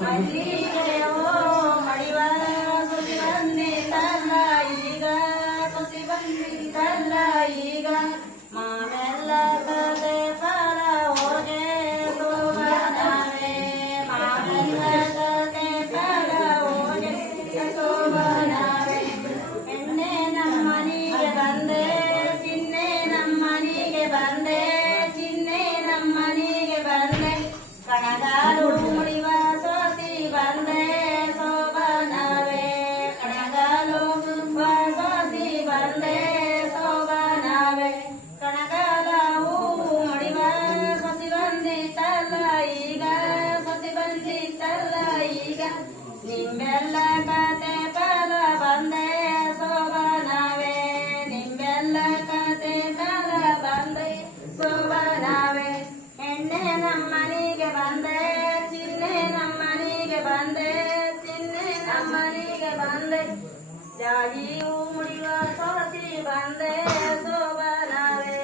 ಮಲ್ಲಿಗೆಯೋ ಮಡಿವ ಸೊಸಿ ಬಂದಿತಲ್ಲ ಈಗ ಸೊಸಿ ಬಂದಿತಲ್ಲ ಈಗ ಮಾವೆಲ್ಲ ಕತೆ ಫಲ ಹೋಗೆ ಶೋಭನವೇ ಮಾವೆಲ್ಲ ಕತೆ ಫಲ ಹೋಗೆ ಶೋಭನವೇ ಎಣ್ಣೆ ನಮ್ಮನಿಗೆ ಬಂದೆ ಚಿನ್ನೆ ನಮ್ಮನಿಗೆ ಬಂದೆ ಚಿನ್ನೆ ನಮ್ಮನಿಗೆ ಬಂದೆ ಕಣಗಾಲು ಮುಡಿವ ಸೋಸಿ ಬಂದೆ ಶೋಭನವೇ ಕಣಗಾಲು ಸೋಸಿ ಬಂದೆ ಶೋಭನವೇ ಕಣಗಾಲ ಹೂವು ಮುಡಿವ ಸೊಸಿ ಬಂದಿತಲ್ಲ ಈಗ ಸೊಸಿ ಬಂದಿತಲ್ಲ ಈಗ ನಿಂಬೆಲ್ಲ ಕತೆ ಫಲ ಬಂದೆ ಶೋಭನವೇ ನಿಂಬೆಲ್ಲ ಕತೆ ಫಲ ಬಂದೆ ಶೋಭನವೇ ಎಣ್ಣೆ ನಮ್ಮನಿಗೆ ಬಂದೆ ಚಿನ್ನೆ ನಮ್ಮನಿಗೆ ಬಂದೆ ಚಿನ್ನೆ ನಮ್ಮನಿಗೆ ಬಂದೆ ಜಾಜಿಯು ಮುಡಿವ ಸೊಸಿ ಬಂದೆ ಶೋಭನವೇ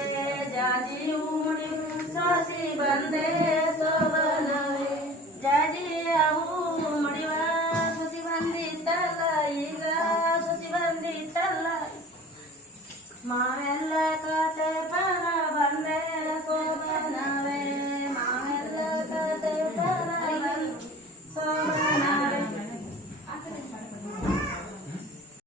ಜಾಜಿಯು ಮುಡಿವ ಸೊಸಿ ಬಂದೆ ಶೋಭನವೇ ಜಾಜಿಯ ಹೂವು ಮುಡಿವ ಸೊಸಿ ಬಂದಿತ್ತಲ್ಲ ಈಗ ಸೊಸಿ ಬಂದಿತ್ತಲ್ಲ ಮಾವೆ